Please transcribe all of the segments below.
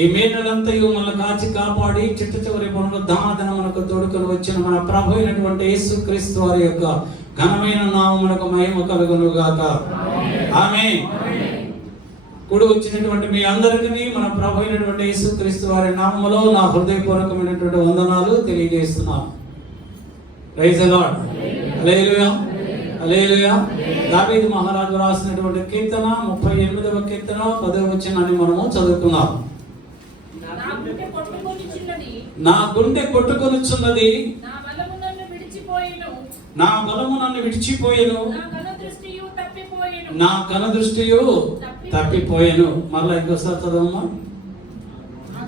ఈ మేనలంతయు మన కాచి కాపాడి చిట్ట చివరి పనులు దానదన మనకు తోడుకొని వచ్చిన మన ప్రభు అయినటువంటి యేసుక్రీస్తు వారి యొక్క ఘనమైన నామమునకు మహిమ కలుగును గాక. ఆమేన్. కూడి వచ్చినటువంటి మీ అందరికీ మన ప్రభు అయినటువంటి యేసుక్రీస్తు వారి నామములో నా హృదయపూర్వకమైనటువంటి వందనాలు తెలియజేస్తున్నాను. Praise the Lord. Hallelujah, hallelujah. Daveedu మహారాజు రాసినటువంటి కీర్తన 38వ కీర్తన 10వ వచనాన్ని మనము చదువుకున్నాం. నా గుండె కొట్టుకొనుచున్నది, నా బలము నన్ను విడిచిపోయెను, నా కనుదృష్టియు తప్పిపోయెను. మళ్ళా ఇంకోసారి చదవమ్మా.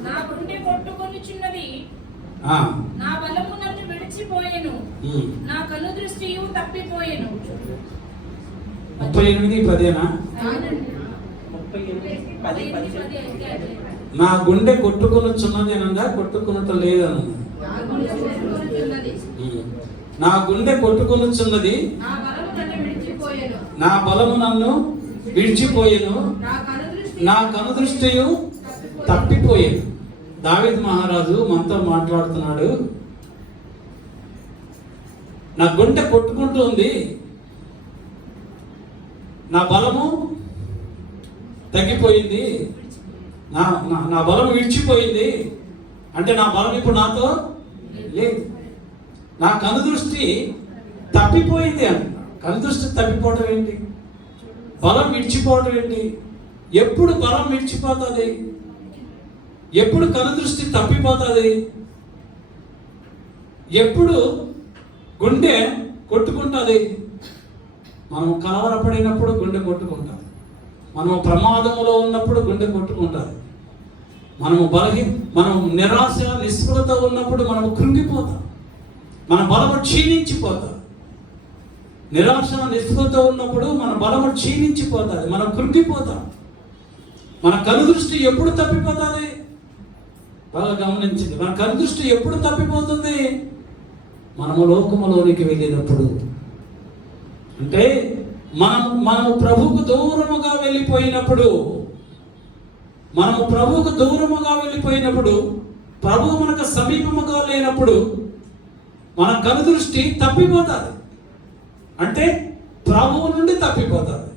నా గుండె కొట్టుకొనుచున్నది, నా బలము నన్ను విడిచిపోయెను, నా కనుదృష్టియు తప్పిపోయెను. 38:10 నా గుండె కొట్టుకొనుచున్నది అనంగా కొట్టుకొనటం లేదన్న. నా గుండె కొట్టుకొనుచున్నది, నా బలము నన్ను విడిచిపోయెను, నా కనుదృష్టియు తప్పిపోయేను. దావీదు మహారాజు మనతో మాట్లాడుతున్నాడు. నా గుండె కొట్టుకుంటుంది, నా బలము తగ్గిపోయింది, నా బలం విడిచిపోయింది. అంటే నా బలం ఇప్పుడు నాతో లేదు, నా కనుదృష్టి తప్పిపోయింది అంటున్నాడు. కనుదృష్టి తప్పిపోవడం ఏంటి? బలం విడిచిపోవడం ఏంటి? ఎప్పుడు బలం విడిచిపోతుంది? ఎప్పుడు కనుదృష్టి తప్పిపోతుంది? ఎప్పుడు గుండె కొట్టుకుంటుంది? మనం కలవరపడినప్పుడు గుండె కొట్టుకుంటుంది, మనం ప్రమాదంలో ఉన్నప్పుడు గుండె కొట్టుకుంటుంది, మనం నిరాశ నిస్పృహత ఉన్నప్పుడు మనం కృంగిపోతాం, మన బలము క్షీణించిపోతాం. నిరాశ నిస్పృహత ఉన్నప్పుడు మన బలము క్షీణించిపోతుంది, మనం కృంగిపోతాం. మన కనుదృష్టి ఎప్పుడు తప్పిపోతుంది? బాగా గమనించింది. మన కనుదృష్టి ఎప్పుడు తప్పిపోతుంది? మనము లోకములోనికి వెళ్ళినప్పుడు. అంటే మనము ప్రభువుకు దూరముగా వెళ్ళిపోయినప్పుడు, మనము ప్రభువుకు దూరముగా వెళ్ళిపోయినప్పుడు, ప్రభువు మనకు సమీపముగా లేనప్పుడు మన కనుదృష్టి తప్పిపోతుంది. అంటే ప్రభువు నుండి తప్పిపోతుంది,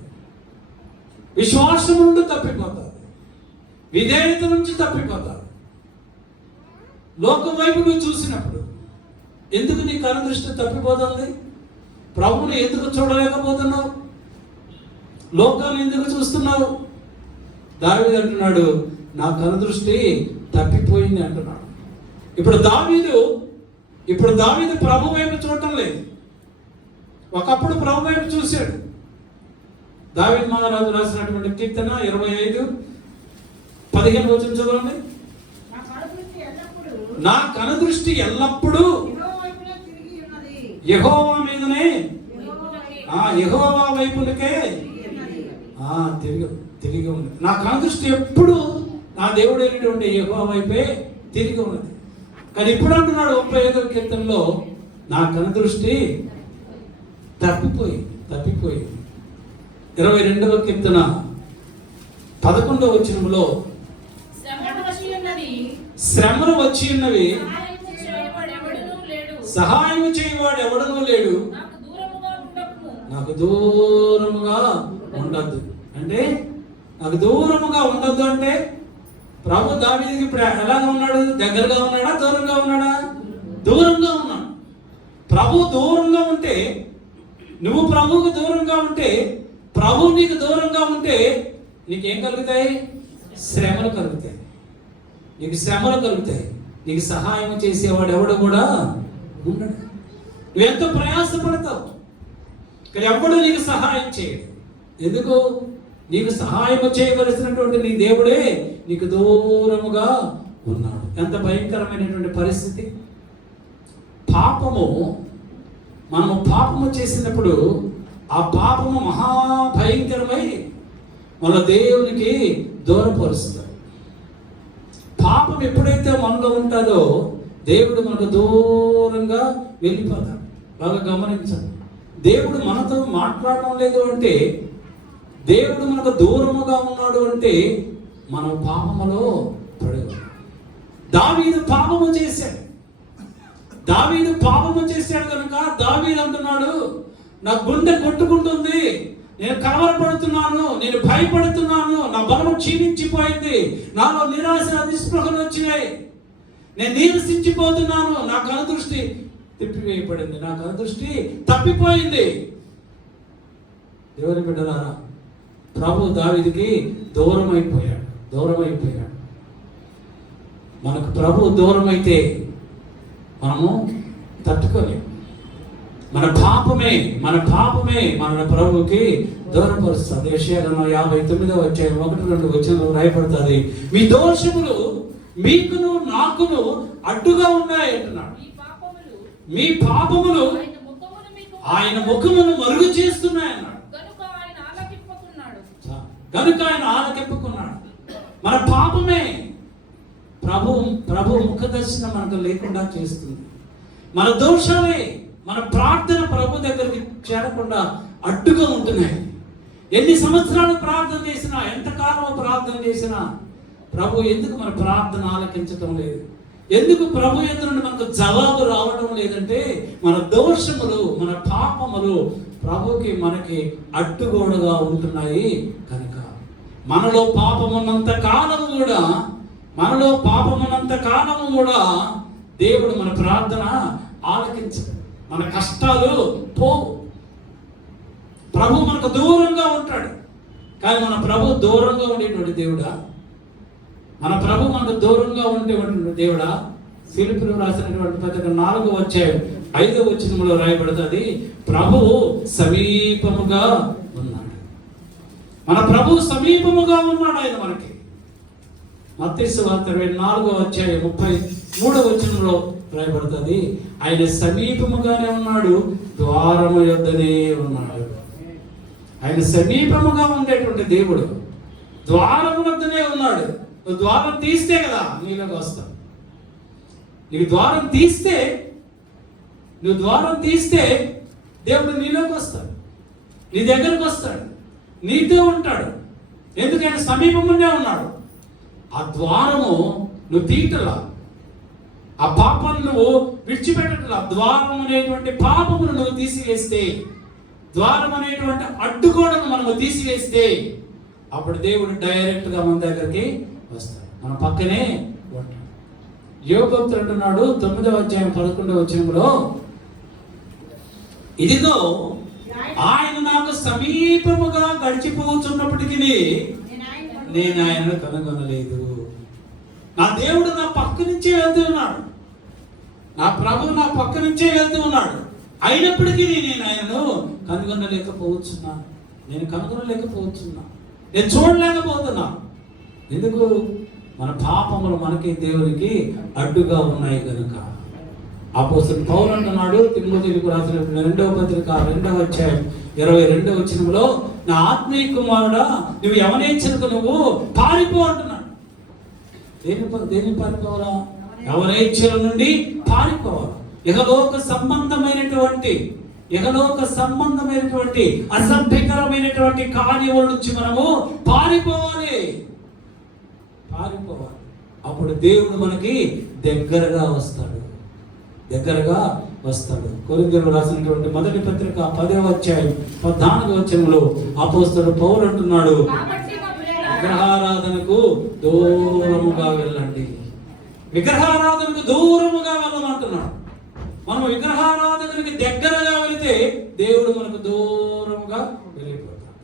విశ్వాసం నుండి తప్పిపోతుంది, విధేయత నుంచి తప్పిపోతుంది. లోకం వైపు నువ్వు చూసినప్పుడు ఎందుకు నీ కనుదృష్టి తప్పిపోతుంది? ప్రభువుని ఎందుకు చూడలేకపోతున్నావు? లోకాన్ని ఎందుకు చూస్తున్నావు? దావీదు అంటున్నాడు, నా కనుదృష్టి తప్పిపోయింది అంటున్నాడు. ఇప్పుడు దావీదు ప్రభు వైపు చూడటం లేదు. ఒకప్పుడు ప్రభు వైపు చూశాడు. దావీదు మహారాజు రాసినటువంటి కీర్తన 25:15 వచనం చదవండి. నా కనుదృష్టి ఎల్లప్పుడూ యెహోవా మీదనే, యెహోవా వైపునకే తిరిగి ఉన్నది. నా కనుదృష్టి ఎప్పుడు నా దేవుడైనటువంటి యెహోవా వైపే తిరిగి ఉన్నది. కానీ ఇప్పుడు అంటున్నాడు 35వ కీర్తనలో, నా కనుదృష్టి తప్పిపోయింది. 22వ కీర్తన 11వ వచనంలో, శ్రమలు వచ్చి ఉన్నవి, సహాయం చేయవాడు ఎవడనూ లేడు, నాకు దూరముగా ఉండద్దు. అంటే నాకు దూరముగా ఉండద్దు అంటే ప్రభు దావీదుకి ఇప్పుడు ఎలాగా ఉన్నాడు? దగ్గరగా ఉన్నాడా, దూరంగా ఉన్నాడా? దూరంగా ఉన్నాడు. ప్రభు దూరంగా ఉంటే, నువ్వు ప్రభువుకు దూరంగా ఉంటే, ప్రభు నీకు దూరంగా ఉంటే నీకేం కలుగుతాయి? శ్రమలు కలుగుతాయి. నీకు శ్రమలు కలుగుతాయి. నీకు సహాయం చేసేవాడు ఎవడు కూడా ఉండడు. నువ్వెంతో ప్రయాసపడతావు, కానీ ఎవడు నీకు సహాయం చేయడు. ఎందుకు? నీకు సహాయం చేయవలసినటువంటి నీ దేవుడే నీకు దూరముగా ఉన్నాడు. ఎంత భయంకరమైనటువంటి పరిస్థితి! మనము పాపము చేసినప్పుడు ఆ పాపము మహాభయంకరమై మన దేవునికి దూరపరుస్తుంది. పాపం ఎప్పుడైతే మనలో ఉంటుందో దేవుడు మనకు దూరంగా వెళ్ళిపోతాడు. బాగా గమనించండి. దేవుడు మనతో మాట్లాడడం లేదు అంటే, దేవుడు మనకు దూరముగా ఉన్నాడు అంటే మనం పాపములో పడి ఉన్నాం. దావీదు పాపము చేశాడు. దావీదు పాపము చేశాడు కనుక దావీదు అంటున్నాడు, నా గుండె కొట్టుకుంటుంది, నేను కలవరపడుతున్నాను, నేను భయపడుతున్నాను, నా బలము క్షీణించిపోయింది, నాలో నిరాశ నిస్పృహలు వచ్చినాయి, నేను నీరసించిపోతున్నాను, నా కనుదృష్టి తిప్పివేయబడింది, నా కనుదృష్టి తప్పిపోయింది. దేవుని బిడ్డలారా, ప్రభు దావీదుకి దూరం అయిపోయాడు. మనకు ప్రభు దూరం అయితే మనము తట్టుకోలేము. మన పాపమే మన ప్రభుకి దూరపరుస్తుంది. యెషయా 59వ అధ్యాయం 1-2 వచనంలో రాయబడుతుంది, మీ దోషములు మీకును నాకును అడ్డుగా ఉన్నాయి అంటున్నాడు. మీ పాపములు ఆయన ముఖమును మరుగు చేస్తున్నాయి అన్నాడు. కనుక ఆయన ఆలకింపుకున్నాడు. మన పాపమే ప్రభు ముఖ దర్శనం మనకు లేకుండా చేస్తుంది. మన దోషమే మన ప్రార్థన ప్రభు దగ్గరికి చేరకుండా అడ్డుగా ఉంటున్నాయి. ఎన్ని సంవత్సరాలు ప్రార్థన చేసినా, ఎంతకాలం ప్రార్థన చేసినా ప్రభు ఎందుకు మన ప్రార్థన ఆలకించటం లేదు? ఎందుకు ప్రభు ఎదురు మనకు జవాబు రావడం లేదంటే మన దోషములు, మన పాపములు ప్రభుకి మనకి అడ్డుగోడగా ఉంటున్నాయి. కనుక మనలో పాపమున్నంత కాలము కూడా దేవుడు మన ప్రార్థన ఆలకించడు. మన కష్టాలు పోవు. ప్రభు మనకు దూరంగా ఉంటాడు. కానీ మన ప్రభు దూరంగా ఉండేటువంటి దేవుడా? మన ప్రభు మనకు దూరంగా ఉండేటువంటి దేవుడా? ఫిలిప్పీయులకు రాసినటువంటి పత్రిక 4వ అధ్యాయం 5వ వచనంలో రాయబడుతుంది, ప్రభువు సమీపముగా ఉన్నాడు. మన ప్రభు సమీపముగా ఉన్నాడు. ఆయన మనకి మత్తయి సువార్త 24వ అధ్యాయం 33వ వచనంలో రాయబడుతుంది, ఆయన సమీపముగానే ఉన్నాడు, ద్వారము యొద్దనే ఉన్నాడు. ఆయన సమీపముగా ఉండేటువంటి దేవుడు ద్వారము వద్దనే ఉన్నాడు. నువ్వు ద్వారం తీస్తే కదా నీలోకి వస్తావు. నువ్వు ద్వారం తీస్తే దేవుడు నీలోకి వస్తాడు, నీ దగ్గరకు వస్తాడు, నీతో ఉంటాడు. ఎందుకైనా సమీపమునే ఉన్నాడు. ఆ ద్వారము నువ్వు తీయటలా, ఆ పాపాన్ని నువ్వు విడిచిపెట్టట్లా. ద్వారం అనేటువంటి పాపమును నువ్వు తీసివేస్తే, ద్వారం అనేటువంటి అడ్డుకోవడం మనము తీసివేస్తే అప్పుడు దేవుడు డైరెక్ట్ గా మన దగ్గరికి వస్తాడు, మన పక్కనే ఉంటాడు. యోబు అంటున్నాడు 9వ అధ్యాయం 11వ వచనంలో, ఇదిగో ఆయన నాకు సమీపముగా గడిచిపోతున్నప్పటికీ నేను ఆయనను కనుగొనలేదు. నా దేవుడు నా పక్క నుంచే వెళ్తూ ఉన్నాడు, నా ప్రభు నా పక్క నుంచే వెళ్తూ ఉన్నాడు. అయినప్పటికీ నేను ఆయనను కనుగొనలేకపోతున్నా, నేను చూడలేకపోతున్నా. ఎందుకు? మన పాపములు మనకి దేవునికి అడ్డుగా ఉన్నాయి కనుక. అపోస్తలుడు పౌలు అంటున్నాడు తిమోతికి రాసిన 2వ పత్రిక 2వ అధ్యాయం 22వ వచనంలో, నా ఆత్మీయ కుమారుడా నువ్వు యవనేచ్ఛలకు నువ్వు పారిపో అంటున్నాడు. దేని పారిపోవాలా? యవనేచ్ఛల నుండి పారిపోవాలి. ఇహలోక సంబంధమైనటువంటి అసభ్యకరమైనటువంటి కార్యముల నుంచి మనము పారిపోవాలి. అప్పుడు దేవుడు మనకి దగ్గరగా వస్తాడు. కొరింథీయులకు రాసినటువంటి మొదటి పత్రిక 10వ అధ్యాయం 14వ వచనంలో అపోస్తలుడు పౌలు అంటున్నాడు, విగ్రహారాధనకు దూరముగా వెళ్ళండి. విగ్రహారాధనకు దూరముగా వెళ్ళమంటున్నాడు. మనం విగ్రహారాధనకి దగ్గరగా వెళితే దేవుడు మనకు దూరముగా వెళ్ళిపోతాడు.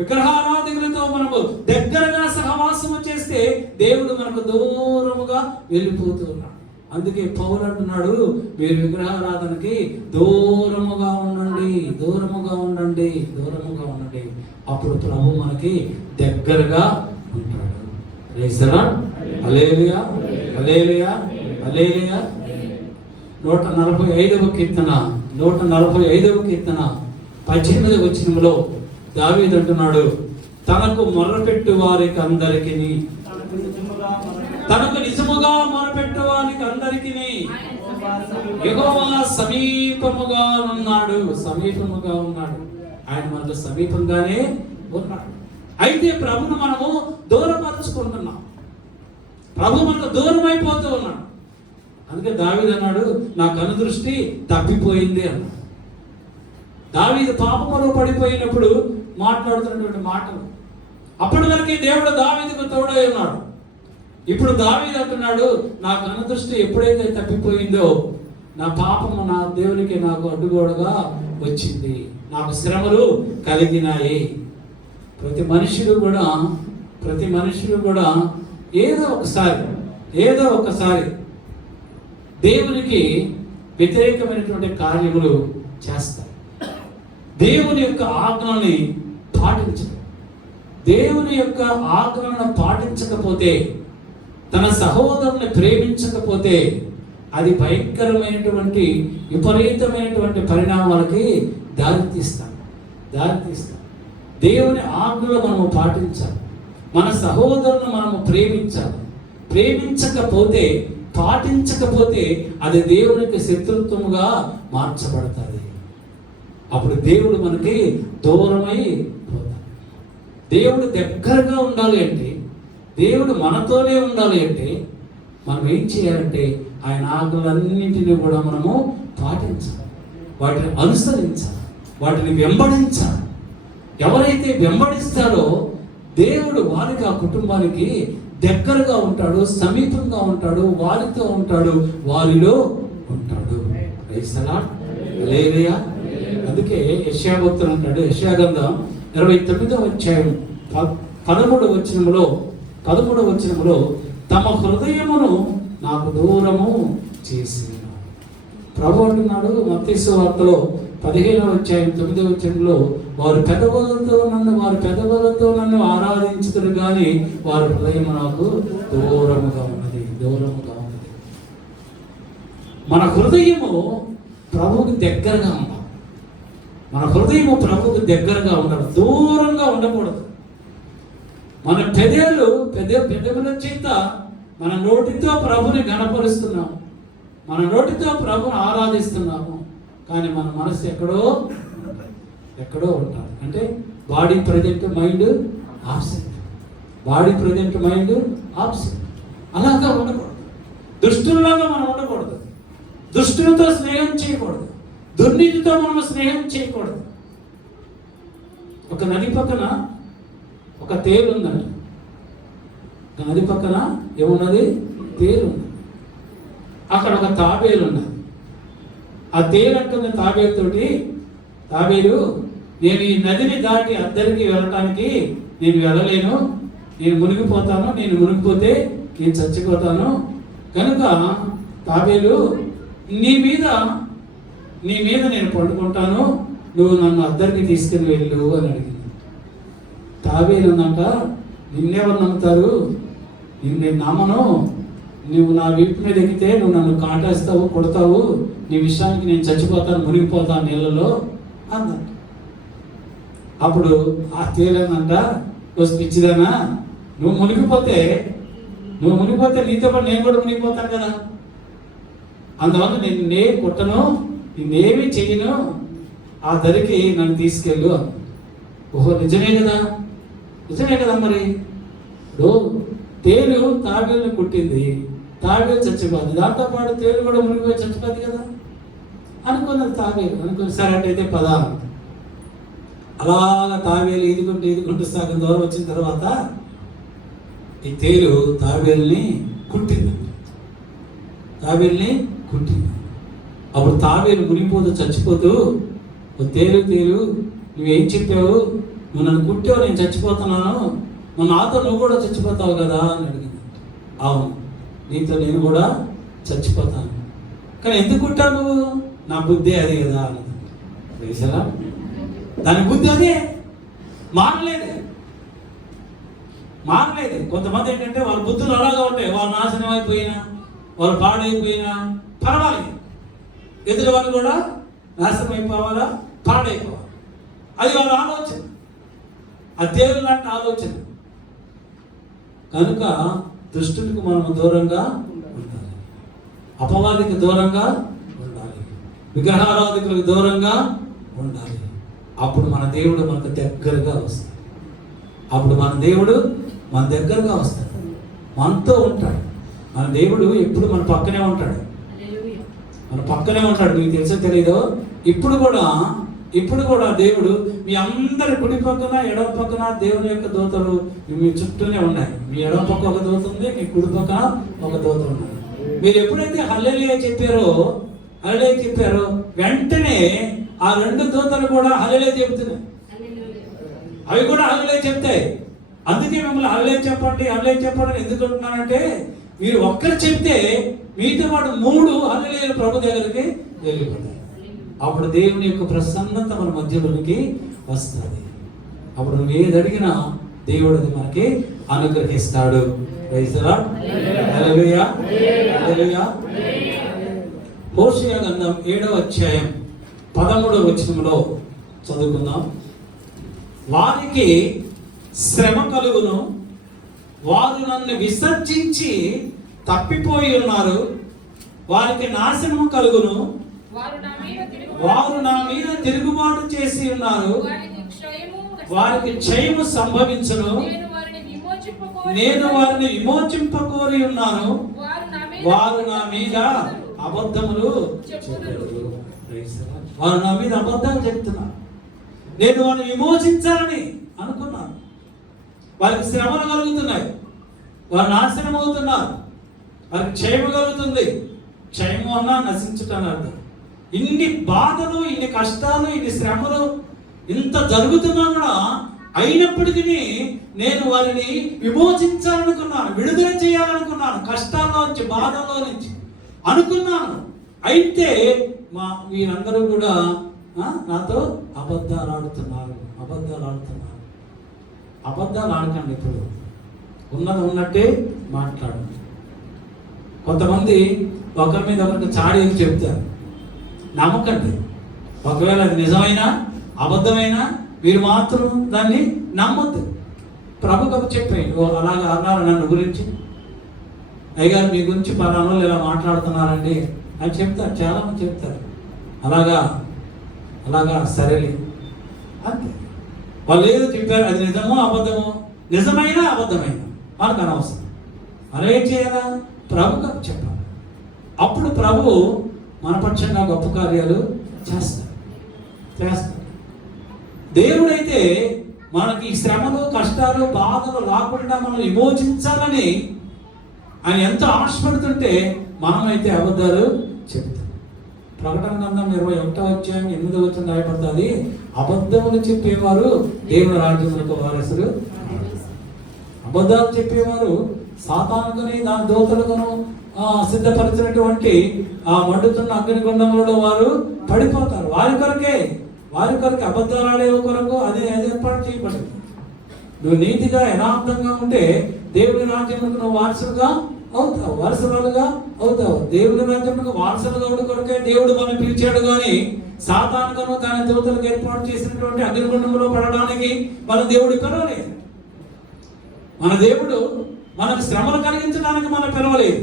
విగ్రహారాధకులతో మనము దగ్గరగా సహవాసము చేస్తే దేవుడు మనకు దూరముగా వెళ్ళిపోతూ ఉన్నాడు. అందుకే పౌలు అంటున్నాడు, మీరు విగ్రహారాధనకి దూరముగా ఉండండి. అప్పుడు ప్రభు మనకి దగ్గరగా ఉంటాడు. హల్లెలూయా, హల్లెలూయా, హల్లెలూయా. 145వ కీర్తన 18వ వచనంలో దావీదు అంటున్నాడు, తనకు మొర్రపెట్టు వారికి అందరికి, తనకు నిజముగా మొరపెట్టు వారికి అందరికి యెహోవా సమీపముగా ఉన్నాడు. ఆయన మనకు సమీపంగానే ఉన్నాడు. అయితే ప్రభును మనము దూరపరుచుకుంటున్నాం. ప్రభు మనకు దూరం అయిపోతూ ఉన్నాడు. అందుకే దావీదు అన్నాడు, నా కనుదృష్టి తప్పిపోయింది అన్నాడు. దావీదు పాపములో పడిపోయినప్పుడు మాట్లాడుతున్నటువంటి మాటలు. అప్పటి వరకు దేవుడు దావీదుకు తోడై ఉన్నాడు. ఇప్పుడు దావీదు అంటున్నాడు, నా కనుదృష్టి ఎప్పుడైతే తప్పిపోయిందో నా పాపము నా దేవునికి నాకు అడ్డుగోడగా వచ్చింది, నాకు శ్రమలు కలిగినాయి. ప్రతి మనుషుడు కూడా ఏదో ఒకసారి దేవునికి వ్యతిరేకమైనటువంటి కార్యములు చేస్తారు. దేవుని యొక్క ఆజ్ఞల్ని పాటించరు. దేవుని యొక్క ఆజ్ఞలను పాటించకపోతే, తన సహోదరుని ప్రేమించకపోతే అది భయంకరమైనటువంటి విపరీతమైనటువంటి పరిణామాలకి దారితీస్తాం. దేవుని ఆజ్ఞలు మనము పాటించాలి. మన సహోదరులను మనము ప్రేమించాలి. పాటించకపోతే అది దేవునికి శత్రుత్వముగా మార్చబడతాది. అప్పుడు దేవుడు మనకి దూరమై పోతాడు. దేవుడు దగ్గరగా ఉండాలి అంటే, దేవుడు మనతోనే ఉండాలి అంటే మనం ఏం చేయాలంటే ఆయన ఆజ్ఞలన్నింటినీ కూడా మనము పాటించాలి, వాటిని అనుసరించాలి, వాటిని వెంబడించాలి. ఎవరైతే వెంబడిస్తారో దేవుడు వారికి, ఆ కుటుంబానికి దగ్గరగా ఉంటాడు, సమీపంగా ఉంటాడు, వారితో ఉంటాడు, వారిలో ఉంటాడు. హల్లెలూయా. అందుకే యెషయా భక్తుడు అంటాడు, యెషయా గ్రంథం 29వ అధ్యాయం 13వ వచనములో తమ హృదయమును నాకు దూరము చేసి ప్రభు అంటున్నాడు. మత్తయి సువార్తలో 15వ అధ్యాయం 9వ వచనంలో వారి పెదవులతో నన్ను ఆరాధించుతారు కానీ వారి హృదయం నాకు దూరముగా ఉన్నది. మన హృదయము ప్రభువుకి దగ్గరగా ఉండాలి. దగ్గరగా ఉండాలి, దూరంగా ఉండకూడదు. మన పెదవుల చేత మన నోటితో ప్రభుని గణపరుస్తున్నాము, మన నోటితో ప్రభుని ఆరాధిస్తున్నాము, కానీ మన మనసు ఎక్కడో ఉంటారు. అంటే బాడీ ప్రజెంట్ మైండ్ ఆబ్సెంట్. అలాగా ఉండకూడదు. దుష్టుల్లాగా మనం ఉండకూడదు. దుష్టులతో స్నేహం చేయకూడదు. దుర్నీతితో మనం స్నేహం చేయకూడదు. ఒక నది పక్కన ఒక తేలు ఉందంట. ఒక నది పక్కన ఏమున్నది? తేలు ఉంది. అక్కడ ఒక తాబేలు ఉన్నది. ఆ తేలు అంటుంది తాబేలుతోటి, తాబేలు, నేను ఈ నదిని దాటి అద్దరికి వెళ్ళటానికి నేను వెళ్ళలేను, నేను మునిగిపోతాను, నేను మునిగిపోతే నేను చచ్చిపోతాను, కనుక తాబేలు నీ మీద నేను పండుకుంటాను, నువ్వు నన్ను అద్దరికి తీసుకుని వెళ్ళు అని అడిగింది. తాబేలు ఉందంట, నిన్నెవరు నమ్ముతారు, నేను నమ్మను, నువ్వు నా వీపు మీద ఎక్కితే నువ్వు నన్ను కాటేస్తావు, కొడతావు, నీ విషయానికి నేను చచ్చిపోతాను, మునిగిపోతాను నీళ్ళలో అందంట. అప్పుడు ఆ తేలందంట, పిచ్చిదానా, నువ్వు మునిగిపోతే నీతో పాటు నేను కూడా మునిగిపోతాను కదా, అందువల్ల నిన్నే కొట్టను, నిన్నేమి చెయ్యను, ఆ దరికి నన్ను తీసుకెళ్ళు. ఓహో నిజమే కదా మరి. తేలు తాబేలుని కుట్టింది, తాబేలు చచ్చిపోద్ది, దాంతో పాటు తేలు కూడా మునిగిపోయి చచ్చిపోద్ది కదా అనుకున్నది తాబేలు. సరే అంటే పద. అలాగా తాబేలు ఈదుకుంటూ సగం దూరం వచ్చిన తర్వాత ఈ తేలు తాబేలుని కుట్టింది. అప్పుడు తాబేలు మునిగిపోతూ చచ్చిపోతూ, తేలు నువ్వేం చెప్పావు, నువ్వు నన్ను కుట్టావు, నేను చచ్చిపోతున్నాను, నాతో నువ్వు కూడా చచ్చిపోతావు కదా అని అడిగింది. అవును, నీతో నేను కూడా చచ్చిపోతాను, కానీ ఎందుకు కుట్టావు నువ్వు, నా బుద్ధి అదే కదా అన్నది. దాని బుద్ధి అదే, మారలేదు. కొంతమంది ఏంటంటే వాళ్ళ బుద్ధులు అలాగా ఉంటాయి, వాళ్ళు నాశనం అయిపోయినా, వాళ్ళు పాడైపోయినా పర్వాలేదు, ఎదురు వాళ్ళు కూడా నాశనం అయిపోవాలా, పాడైపోవాలి, అది వాళ్ళ ఆలోచన, అధ్యయనం లాంటి ఆలోచన. కనుక దుష్టునికి మనం దూరంగా ఉండాలి, అపవాదికి దూరంగా ఉండాలి, విగ్రహారాధికులకు దూరంగా ఉండాలి. అప్పుడు మన దేవుడు మనకు దగ్గరగా వస్తాడు. అప్పుడు మన దేవుడు మన దగ్గరగా వస్తాడు, మనతో ఉంటాడు. మన దేవుడు ఎప్పుడు మన పక్కనే ఉంటాడు, మన పక్కనే ఉంటాడు. మీకు తెలుసో తెలీదో, ఇప్పుడు కూడా దేవుడు మీ అందరి కుడి పక్కన ఎడమ పక్కన దేవుని యొక్క దూతలు మీ చుట్టూనే ఉన్నాయి. మీ ఎడమ పక్క ఒక దూత ఉంది, మీ కుడి పక్కన ఒక దూత ఉంది. మీరు ఎప్పుడైతే హల్లెలూయా చెప్పారో వెంటనే ఆ రెండు దూతలు కూడా హల్లెలూయా చెబుతున్నాయి. అవి కూడా హల్లెలూయా చెప్తాయి. అందుకే మిమ్మల్ని హల్లెలూయా చెప్పండి ఎందుకు అంటున్నానంటే, మీరు ఒక్కరు చెప్తే మీతో పాటు 3 హల్లెలూయా ప్రభు దగ్గరికి వెళ్ళిపోతాయి. అప్పుడు దేవుని యొక్క ప్రసన్నత మన మధ్యలోనికి వస్తుంది. అప్పుడు నువ్వు ఏది అడిగినా దేవుడు అది మనకి అనుగ్రహిస్తాడు. హల్లెలూయా, హల్లెలూయా. హోషేయ గ్రంథం 7వ అధ్యాయం 13వ వచనంలో చదువుకుందాం. వారికి శ్రమ కలుగును, వారు నన్ను విసర్జించి తప్పిపోయి ఉన్నారు. వారికి నాశనము కలుగును, వారు నా మీద తిరుగుబాటు చేసి ఉన్నారు. వారికి క్షయము సంభవించును, నేను వారిని విమోచింపకోరి ఉన్నాను. వారు నా మీద అబద్ధములు చెప్తున్నారు. వారు నా మీద అబద్ధాలు చెప్తున్నారు. నేను వారిని విమోచించాలని అనుకున్నాను. వారికి శ్రమలు కలుగుతున్నాయి, వారు నాశనం అవుతున్నారు. వారికి క్షయము కలుగుతుంది. క్షయము అన్నా నశించటాన్ని అర్థం. ఇన్ని బాధలు, ఇన్ని కష్టాలు, ఇన్ని శ్రమలు ఇంత జరుగుతున్నా కూడా అయినప్పటికీ నేను వారిని విమోచించాలనుకున్నాను, విడుదల చేయాలనుకున్నాను, కష్టాల్లో నుంచి, బాధల్లో నుంచి అనుకున్నాను. అయితే వీరందరూ కూడా నాతో అబద్ధాలు ఆడుతున్నారు. అబద్ధాలు ఆడకండి. ఇప్పుడు ఉన్నది ఉన్నట్టే మాట్లాడండి. కొంతమంది ఒకరి మీద ఒకరికి చాడీలు చెప్తారు, నమ్మకండి. ఒకవేళ అది నిజమైనా అబద్ధమైనా మీరు మాత్రం దాన్ని నమ్మద్దు. ప్రభుకు చెప్పేయండి, అలాగా అన్నారు నన్ను గురించి, అయ్యగారు మీ గురించి పలానా ఇలా మాట్లాడుతున్నారండి అని చెప్తారు. చాలామంది చెప్తారు. అలాగా సరేలే అంతే. వాళ్ళు ఏదో చెప్పారు, అది నిజమో అబద్ధమో, నిజమైనా అబద్ధమైనా మనకు అనవసరం. మనం ఏం చేయాలా? ప్రభుకు చెప్పాలి. అప్పుడు ప్రభు మన పక్షంగా గొప్ప కార్యాలు చేస్తాడు. దేవుడైతే మనకి శ్రమలు, కష్టాలు, బాధలు రాకుండా మనం విమోచించాలని ఆయన ఎంతో ఆశపడుతుంటే మనమైతే అబద్ధాలు చెప్తాం. ప్రకటన గ్రంథం 21వ అధ్యాయం 8వ వచనం రాయబడుతుంది, అబద్ధములు చెప్పేవారు దేవుని రాజ్యములకు వారసులు. అబద్ధాలు చెప్పేవారు సాతానుకుని దాని దోతలుగాను సిద్ధపరిచినటువంటి ఆ మండుతున్న అగ్నిగుండంలో వారు పడిపోతారు. వారి కొరకే అబద్ధాలు ఆడే కొరకు అది ఏర్పాటు చేయబడింది. నువ్వు నీతిగా యథార్థంగా ఉంటే దేవుని రాజ్యములకు నువ్వు వారసులుగా అవుతావు. దేవుని రాజ్యములకు వారసులుగా కొరకే దేవుడు మనం పిలిచాడు. కానీ సాతానుకను దాని దూతలకు ఏర్పాటు చేసినటువంటి అగ్నిగుండంలో పడడానికి మన దేవుడు పిలవలేదు. మన దేవుడు మనకు శ్రమలు కలిగించడానికి మనం పిలవలేదు.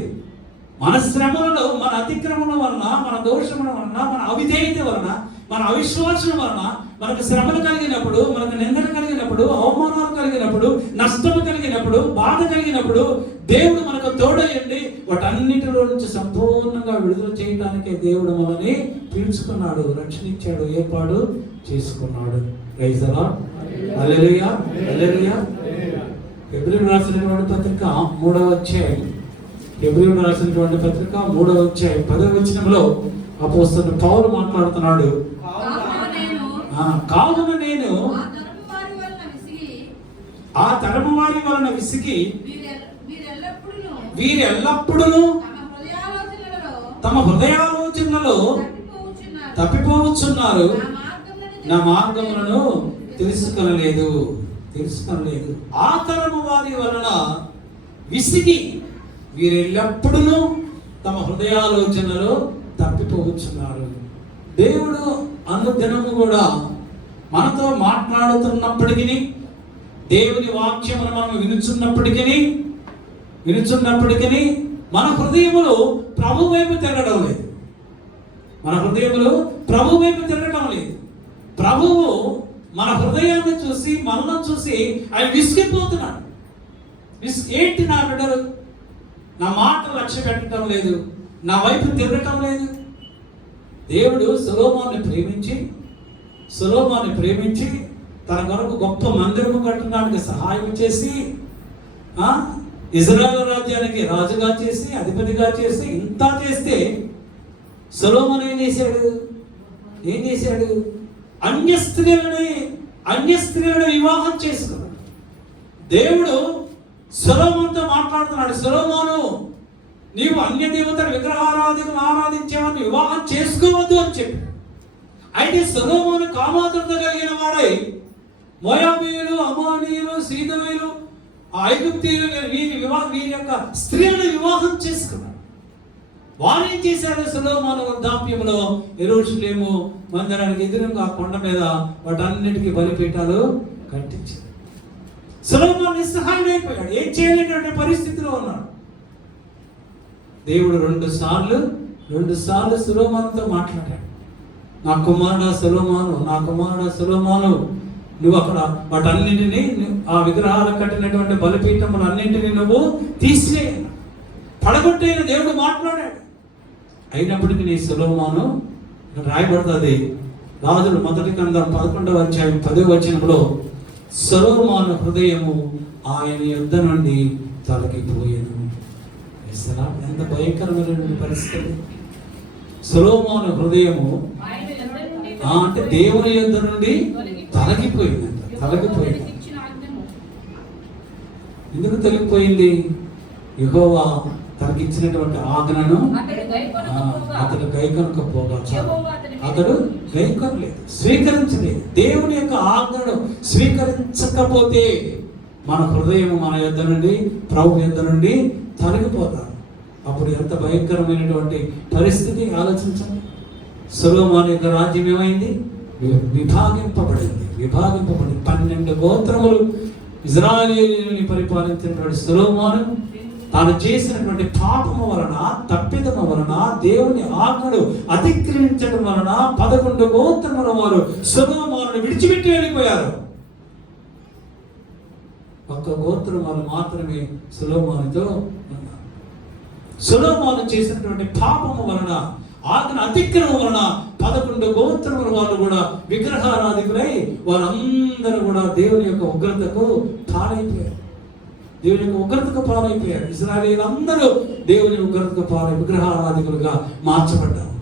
మన శ్రమలలో, మన అతిక్రమణ వలన, మన దోషముల వలన, మన అవిధేయత వలన, మన అవిశ్వాసం వలన మనకు శ్రమలు కలిగినప్పుడు, మనకు నిందలు కలిగినప్పుడు, అవమానాలు కలిగినప్పుడు, నష్టము కలిగినప్పుడు, బాధ కలిగినప్పుడు దేవుడు మనకు తోడయండి వాటన్నిటిలో నుంచి సంపూర్ణంగా విడుదల చేయడానికే దేవుడు మనల్ని పిలుచుకున్నాడు, రక్షణ ఇచ్చాడు, ఏర్పాటు చేసుకున్నాడు. Praise the Lord. Hallelujah, hallelujah. హెబ్రీయులకు రాసినటువంటి పత్రిక 3వ అధ్యాయం, హెబ్రీయులకు రాసినటువంటి పత్రిక 3వ అధ్యాయం 10వ వచనంలో అపోస్తలుడు పౌలు మాట్లాడుతున్నాడు. కావున నేను ఆ తరము వారి వలన విసిగి వీరెల్లప్పుడూ తమ హృదయాలోచనలలో తప్పిపోవచ్చున్నారు, నా మార్గములను తెలుసుకొనలేదు. ఆ తరము వారి వలన విసిగి వీరెల్లప్పుడూ తమ హృదయాలోచనలో తప్పిపోవచ్చున్నారు. దేవుడు అనుదినము కూడా మనతో మాట్లాడుతున్నప్పటికీ, దేవుని వాక్యమును మనం వినుచున్నప్పటికీ మన హృదయములు ప్రభు వైపు తిరగడం లేదు. ప్రభువు మన హృదయాన్ని చూసి మనల్ని చూసి ఆయన విసిగిపోతున్నాడు. ఏంటి నా బిడ్డలు నా మాట లక్ష్య పెట్టడం లేదు, నా వైపు తిరగటం లేదు. దేవుడు సొలొమోనుని ప్రేమించి తన కొరకు గొప్ప మందిరము కట్టడానికి సహాయం చేసి ఇజ్రాయేల్ రాజ్యానికి రాజుగా చేసి అధిపతిగా చేసి ఇంత చేస్తే సొలొమోను ఏం చేశాడు? అన్య స్త్రీలను వివాహం చేసుకున్నాడు. దేవుడు సొలొమోనుతో మాట్లాడుతున్నాడు, సొలొమోను నీవు అన్య దేవతల విగ్రహారాధకులను ఆరాధించేవాడిని వివాహం చేసుకోవద్దు అని చెప్పాడు. అయితే సొలొమోను కామాతురత కలిగిన వాడై మోయాబీయులు, అమ్మోనీయులు, సీదోయులు, ఐగుప్తీయులు వీరి యొక్క స్త్రీలను వివాహం చేసుకున్నాడు. వారు ఏం చేశారు? సొలొమోను వృద్ధాప్యంలో యెరూషలేము మందిరానికి ఎదురుగా కొండ మీద వాటన్నిటికీ బలిపీఠాలు కట్టించారు. సొలొమోను నిస్సహాయుడైపోయాడు, ఏం చేయలేనటువంటి పరిస్థితిలో ఉన్నాడు. దేవుడు రెండు సార్లు సొలొమోనుతో మాట్లాడాడు. నా కుమారుడా సొలొమోను నువ్వు అక్కడ వాటన్నింటినీ ఆ విగ్రహాలు కట్టినటువంటి బలిపీఠములు అన్నింటినీ నువ్వు తీసివేయ, పడగొట్టేన దేవుడు మాట్లాడాడు. అయినప్పటికీ నీ సొలొమోను రాయబడుతుంది రాజులు మొదటి గ్రంథం 11వ అధ్యాయం 10వ వచనంలో సొలొమోను హృదయము ఆయన యుద్ధ నుండి తొలగిపోయేను. ఎంత భయంకరమైనటువంటి పరిస్థితి! సొలొమోను హృదయము అంటే దేవుని యుద్ధ నుండి తొలగిపోయింది. ఎందుకు తొలగిపోయింది? యెహోవా తనకిచ్చినటువంటి ఆజ్ఞను అతడు గైకొనకపోగా అతడు గైకొనలేదు, స్వీకరించలేదు. దేవుని యొక్క ఆజ్ఞను స్వీకరించకపోతే మన హృదయం మన యుద్ధ నుండి ప్రభు యుద్ధ నుండి తొలగిపోతారు. అప్పుడు ఎంత భయంకరమైనటువంటి పరిస్థితి ఆలోచించండి. సొలొమోను యొక్క రాజ్యం ఏమైంది? విభాగింపబడి 12 గోత్రములు ఇజ్రాయేలీయులని పరిపాలించినటువంటి సొలొమోను తాను చేసినటువంటి పాపము వలన, తప్పిదము వలన, దేవుని ఆజ్ఞను అతిక్రమించడం వలన 11 గోత్రముల వారు సొలొమోనును విడిచిపెట్టి వెళ్ళిపోయారు. ఒక్క గోత్రం వాళ్ళు మాత్రమే సొలొమోనుతో ఉన్నారు. సొలొమోను చేసినటువంటి పాపము వలన, ఆజ్ఞ అతిక్రమం వలన 11 గోత్రముల వాళ్ళు కూడా విగ్రహారాధికులై వారందరూ కూడా దేవుని యొక్క ఉగ్రతకు పాలైపోయారు. ఇశ్రాయేలీయులందరూ దేవుని ఉగ్రతకు విగ్రహారాధికులుగా మార్చబడ్డారు.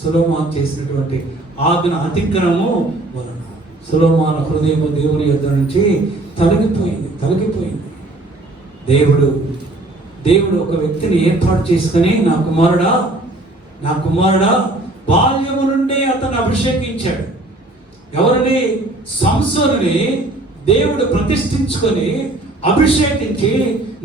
సొలొమోను చేసినటువంటి ఆజ్ఞ అతిక్రమము వలన సొలొమోను హృదయము దేవుని యొద్ద నుంచి తొలగిపోయింది. దేవుడు ఒక వ్యక్తిని ఏర్పాటు చేసుకుని నా కుమారుడా బాల్యము నుండి అతను అభిషేకించాడు. ఎవరిని? సంసోనుని దేవుడు ప్రతిష్ఠించుకొని అభిషేకించి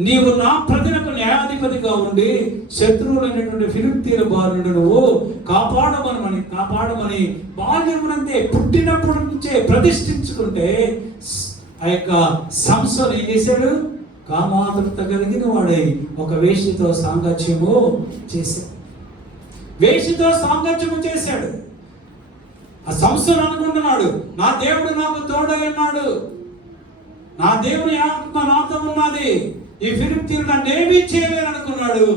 నీవు నా ప్రజలకు న్యాయాధిపతిగా ఉండి శత్రువులైనటువంటి ఫిలిష్తీయుల బారి నుండి నువ్వు కాపాడమని బాల్యమునందే పుట్టినప్పటి నుంచే ప్రతిష్ఠించుకుంటే ఆ యొక్క సంసోను ఏం చేశాడు? కామాతురత కలిగిన వాడై ఒక వేశ్యతో సాంగత్యము చేశాడు. ఆ సంసోను అనుకుంటున్నాడు, నా దేవుడు నాకు తోడై ఉన్నాడు, నా దేవుని ఆత్మ నాతో ఉన్నది, ఈ ఫిలిష్తీయులు నన్నేమీ చేయలేరు అనుకున్నాడు.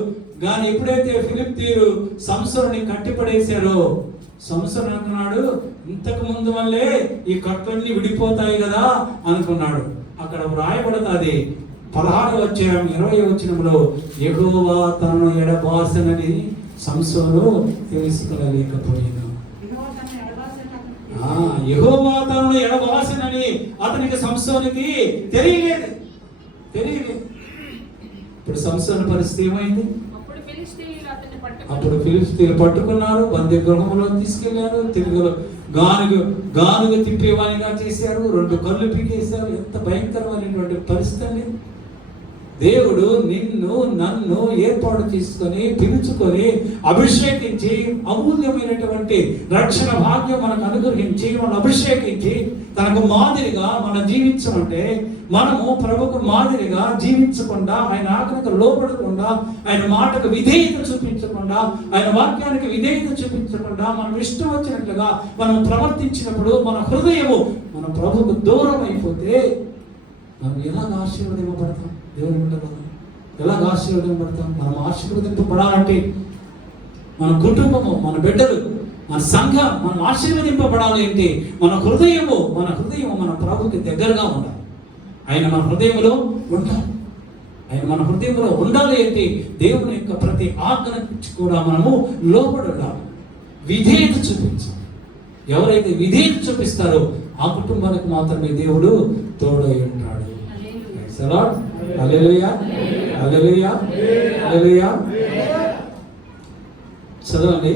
కానీ ఎప్పుడైతే ఫిలిష్తీయులు సంసోనుని కట్టిపడేశారో సంసోను అనుకున్నాడు, ఇంతకు ముందు వల్లే ఈ కట్లన్నీ విడిపోతాయి కదా అనుకున్నాడు. అక్కడ వ్రాయబడుతుంది 16వ అధ్యాయం 20వ వచనంలో యెహోవా తనను ఎడబాసనని సంసోను తెలుసుకోలేకపోయాను. యెహోవా తనను ఎడబాసనని అతనికి సంసోనుకి తెలియలేదు. ఇప్పుడు సంసోను పరిస్థితి ఏమైంది? అప్పుడు ఫిలిష్తీయులు పట్టుకున్నారు, బందీ గృహంలో తీసుకెళ్లారు, తిరుగులో గానుగ తిప్పేవానిగా చేశారు, 2 కళ్ళు పీకేశారు. ఎంత భయంకరమైనటువంటి పరిస్థితి! దేవుడు నన్ను ఏర్పాటు చేసుకొని పిలుచుకొని అభిషేకించి అమూల్యమైనటువంటి రక్షణ భాగ్యం మనకు అనుగ్రహించి మనం అభిషేకించి తనకు మాదిరిగా మనం జీవించమంటే మనము ప్రభుకు మాదిరిగా జీవించకుండా, ఆయన ఆజ్ఞకు లోబడకుండా, ఆయన మాటకు విధేయత చూపించకుండా, ఆయన వాక్యానికి విధేయత చూపించకుండా మనం ఇష్టం వచ్చినట్లుగా మనం ప్రవర్తించినప్పుడు మన హృదయము మన ప్రభుకు దూరం అయిపోతే మనం ఎలాగ ఆశీర్వదింపబడతాం? దేవుని బిడ్డలు ఎలాగ ఆశీర్వదింపబడతాం? మనం ఆశీర్వదింపబడాలంటే మన కుటుంబము, మన బిడ్డలు, మన సంఘం మనం ఆశీర్వదింపబడాలి అంటే మన హృదయము మన ప్రభుకి దగ్గరగా ఉండాలి. ఆయన మన హృదయంలో ఉండాలి. ఆయన మన హృదయంలో ఉండాలి అంటే దేవుని యొక్క ప్రతి ఆజ్ఞకి కూడా మనము లోబడి ఉండాలి, విధేయత చూపించాలి. ఎవరైతే విధేయత చూపిస్తారో ఆ కుటుంబానికి మాత్రమే దేవుడు తోడై ఉంటాడు. హల్లెలూయా, హల్లెలూయా, హల్లెలూయా. చదవండి.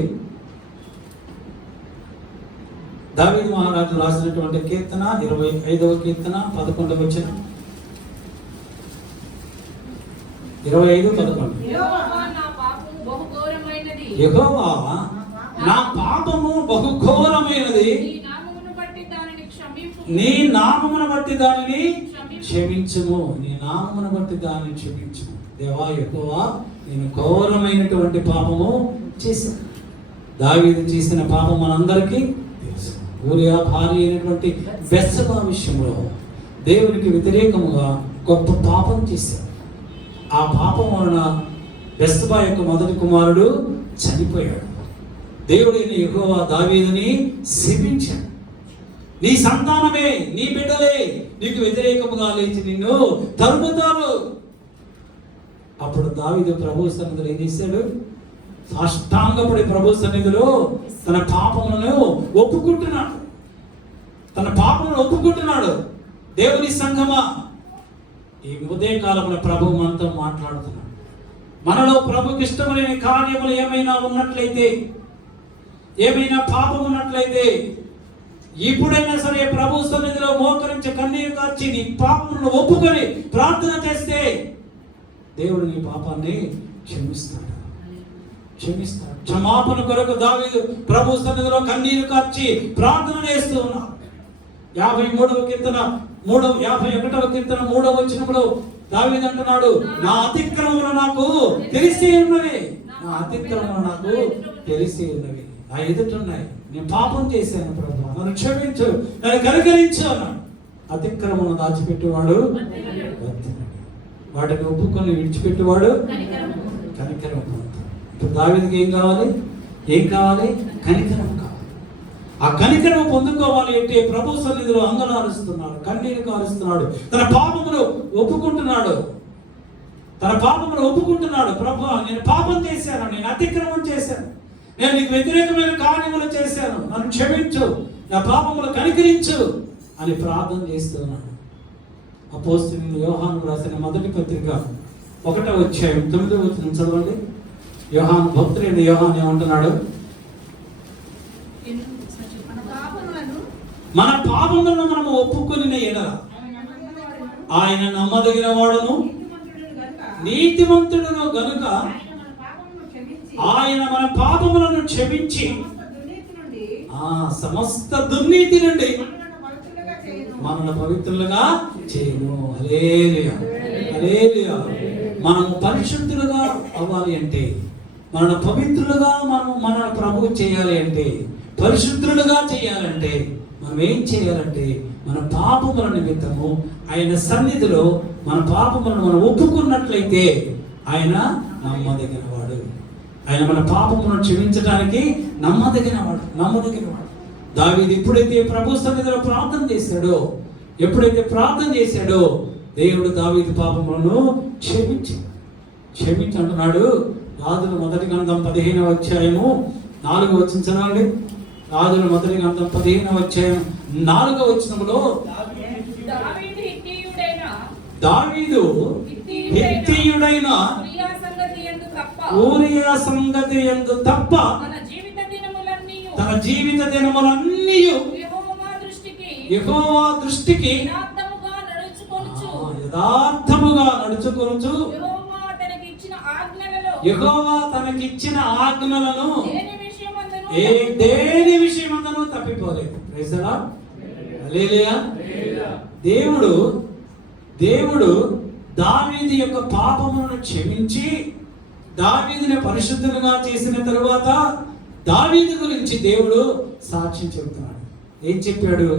దావీదు మహారాజు రాసినటువంటి కీర్తన 25వ కీర్తన 11వ వచనం. 25:11. యెహోవా నా పాపము బహుఘోరమైనది, నీ నామమును బట్టి దానిని క్షమించుము. నీ నామమును బట్టి దానిని క్షమించుము. దేవా యెహోవా, నేను ఘోరమైనటువంటి పాపము చేశాను. దావీదు చేసిన పాపం మనందరికీ తెలుసు. ఊరియా భార్య అయినటువంటి బెత్షెబా విషయంలో దేవునికి వ్యతిరేకముగా గొప్ప పాపం చేశాడు. ఆ పాపం వలన బెత్షెబా యొక్క మొదటి కుమారుడు చనిపోయాడు. దేవుడైన యెహోవా దావీదుని శపించాడు. నీ సంతానమే, నీ బిడ్డలే నీకు వ్యతిరేకముగా లేచి నిన్ను తరుముతారు. అప్పుడు దావీదు ప్రభు సన్నిధిలో ఏం చేశాడు? సాష్టాంగపడి ప్రభు సన్నిధిలో తన పాపములను ఒప్పుకుంటున్నాడు. తన పాపములను ఒప్పుకుంటున్నాడు. దేవుని సంఘమా, ఈ ఉదయ కాలంలో ప్రభు మనతో మాట్లాడుతున్నాడు. మనలో ప్రభుకి ఇష్టమైన కార్యములు ఏమైనా ఉన్నట్లయితే, ఏమైనా పాపం ఉన్నట్లయితే, ఇప్పుడైనా సరే ప్రభు సన్నిధిలో మోకరించి కన్నీరు కార్చి నీ పాపములను ఒప్పుకొని ప్రార్థన చేస్తే దేవుడు నీ పాపాన్ని క్షమిస్తాడు. క్షమాపణ కొరకు దావీదు ప్రభు సన్నిధిలో కన్నీరు కార్చి ప్రార్థన చేస్తూ ఉన్నాడు. 51వ కీర్తన 3వ వచనంలో దావీదు అంటున్నాడు, నా అతిక్రమములు నాకు తెలిసి ఉన్నవి, నా అతిక్రమములు నాకు తెలిసి ఉన్నవి, నా ఎదుటున్నాయి. నేను పాపం చేశాను ప్రభు, నన్ను క్షమించు, నన్ను కనికరించు అన్నాడు. అతిక్రమమును దాచిపెట్టేవాడు వాటిని ఒప్పుకొని విడిచిపెట్టేవాడు కనికరం. ఇప్పుడు దావీదుకి ఏం కావాలి? కనికరం కావాలి. ఆ కనికరం పొందుకోవాలి అంటే ప్రభు సన్నిధిలో అంగలారుస్తున్నాడు, కన్నీరు కారుస్తున్నాడు, తన పాపమును ఒప్పుకుంటున్నాడు. ప్రభు, నేను పాపం చేశాను, నేను అతిక్రమం చేశాను, నేను నీకు వ్యతిరేకమైన కార్యములు చేశాను, నన్ను క్షమించు, నా పాపములు కనికరించు అని ప్రార్థన చేస్తున్నాడు. అపోస్తలుడైన యోహాను రాసిన మొదటి పత్రిక 1వ అధ్యాయం 9వ వచనం చదవండి. యోహాను, భక్తుడైన యోహాను ఏమంటున్నాడు? మన పాపములను మనము ఒప్పుకొని ఎడల ఆయన నమ్మదగిన వాడును నీతిమంతుడును గనుక ఆయన మన పాపములను క్షమించి సమస్త దుర్నీతి నుండి మనల్ని పవిత్రులుగా చేయను. హల్లెలూయా, హల్లెలూయా. మనము పరిశుద్ధులుగా అవ్వాలి అంటే, మనల్ని పవిత్రులుగా మన ప్రభువు చేయాలి అంటే, పరిశుద్ధులుగా చేయాలంటే మనం ఏం చేయాలంటే, మన పాపముల నిమిత్తము ఆయన సన్నిధిలో మన పాపములను మనం ఒప్పుకున్నట్లయితే ఆయన నమ్మదగినవాడు. ఆయన మన పాపములను క్షమించడానికి నమ్మదగినవాడు. దావీదు ఎప్పుడైతే ప్రభు సన్నిధిలో ప్రార్థన చేశాడో దేవుడు దావీదు పాపములను క్షమించి అంటున్నాడు. రాజుల మొదటి గ్రంథం 15వ అధ్యాయము 4వ వచనం చదవండి. రాజుల మొదటి గ్రంథం 15వ అధ్యాయం 4వ వచనంలో దావీదు హిత్తీయుడైన ఊరియా సంగతి యందు తప్ప తన జీవిత దినములన్నీ యెహోవా దృష్టికి యథార్థముగా నడుచుకొనుచు యెహోవా తనకిచ్చిన ఆజ్ఞలను దేని విషయమందును తప్పిపోలేదు. Praise the Lord. హల్లెలూయా. దేవుడు దేవుడు దావీదు యొక్క పాపములను క్షమించి దావీదుని పరిశుద్ధులుగా చేసిన తరువాత దావీదు గురించి దేవుడు సాక్ష్యం చెబుతున్నాడు. ఏం చెప్పాడు?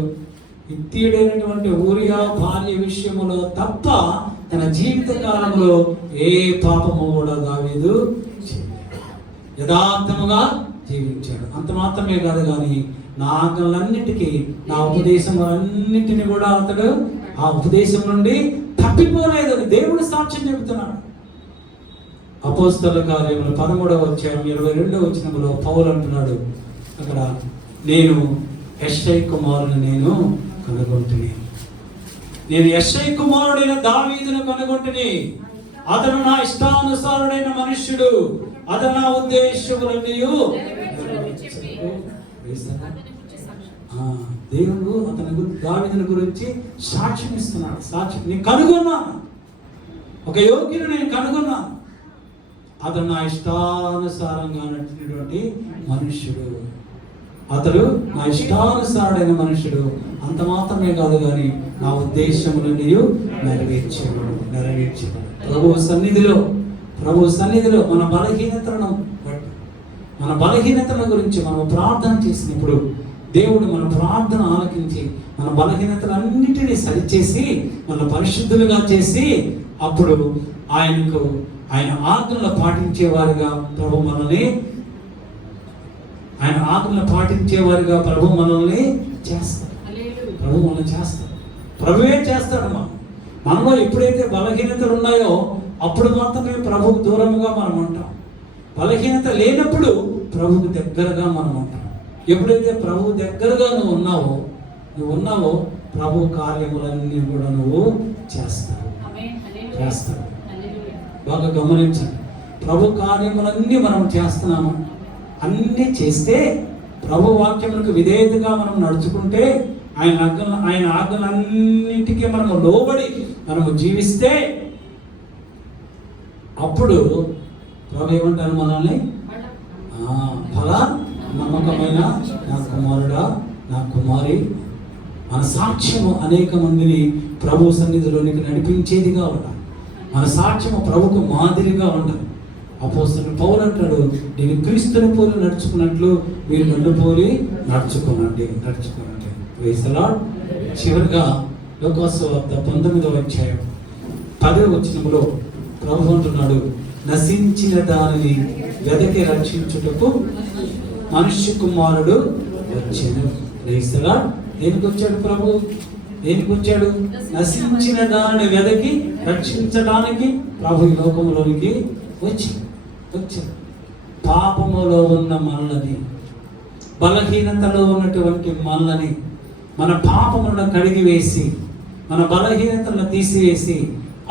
హిత్తీయుడైనటువంటి ఊరియా భార్య విషయములో తప్ప తన జీవిత కాలంలో ఏ పాపము కూడా దావీదు యథార్థముగా జీవించాడు. అంత మాత్రమే కాదు కానీ నా ఆజ్ఞలన్నిటికీ, నా ఉపదేశములన్నిటిని కూడా అతడు ఆ ఉపదేశం నుండి తప్పిపోలేదని దేవుడు సాక్ష్యం చెబుతున్నాడు. అపోస్తలుల కార్యములు 13వ అధ్యాయం 22వ వచనములో పౌలు అంటున్నాడు, అక్కడ నేను యెష్షై కుమారుని నేను కనుగొంటిని. నేను యెష్షై కుమారుడైన దావీదును కనుగొంటిని. అతను నా ఇష్టానుసారుడైన మనుష్యుడు. అతను నా ఉద్దేశములన్నీ దేవుడు అతని దావీదుని గురించి సాక్ష్యం ఇస్తున్నాడు. సాక్ష్యం, నేను కనుగొన్నాను, ఒక యోగ్యుని నేను కనుగొన్నాను. అతను నా ఇష్టానుసారంగా నడిచినటువంటి మనుష్యుడు. అతడు నా ఇష్టానుసారుడైన మనుష్యుడు. అంత మాత్రమే కాదు కానీ నా ఉద్దేశములన్నీ నెరవేర్చాడు. ప్రభు సన్నిధిలో మన బలహీనతలను బట్టి, మన బలహీనతల గురించి మనం ప్రార్థన చేసినప్పుడు దేవుడు మన ప్రార్థన ఆలకించి మన బలహీనతలన్నిటినీ సరిచేసి మన పరిశుద్ధులుగా చేసి అప్పుడు ఆయన ఆజ్ఞలు పాటించేవారుగా ప్రభు మనల్ని చేస్తారు. ప్రభు మనల్ని చేస్తారు. ప్రభువే చేస్తాడు. మనలో ఎప్పుడైతే బలహీనతలు ఉన్నాయో అప్పుడు మాత్రమే ప్రభుకు దూరముగా మనం ఉంటాం. బలహీనత లేనప్పుడు ప్రభుకు దగ్గరగా మనం ఉంటాం. ఎప్పుడైతే ప్రభు దగ్గరగా నువ్వు ఉన్నావో ప్రభు కార్యములన్నీ కూడా నువ్వు చేస్తావు. బాగా గమనించండి, ప్రభు కార్యములన్నీ మనం చేస్తున్నాము. అన్నీ చేస్తే ప్రభు వాక్యములకు విధేయతగా మనం నడుచుకుంటే ఆయన ఆజ్ఞలన్నింటికీ మనము లోబడి మనము జీవిస్తే అప్పుడు ప్రభు ఏమంటారు మనల్ని? ఫలా నమ్మకమైన నా కుమారుడా, నా కుమారి. మన సాక్ష్యము అనేక మందిని ప్రభు సన్నిధిలోనికి నడిపించేదిగా ఉండాలి. మన సాక్ష్యము ప్రభుకు మాదిరిగా ఉండాలి. అపోస్తలుడు పౌలు అంటాడు, నేను క్రీస్తుని పోలి నడుచుకున్నట్లు మీరు నన్ను పోలి నడుచుకోనండి. Praise the lord. చివరిగా లోకాసువార్త 19వ అధ్యాయం 10వ వచనములో ప్రభు అంటున్నాడు, నశించిన దానిని వెదకి రక్షించుటకు మనుష్య కుమారుడు వచ్చాడు. Praise the lord. దేనికి వచ్చాడు ప్రభు? దేనికి వచ్చాడు? నశించిన దానిని వెదకి రక్షించడానికి ప్రభు ఈ లోకంలోనికి వచ్చాడు. పాపములో ఉన్న మనల్ని, బలహీనతలో ఉన్నటువంటి మనల్ని, మన పాపములను కడిగివేసి మన బలహీనతలను తీసివేసి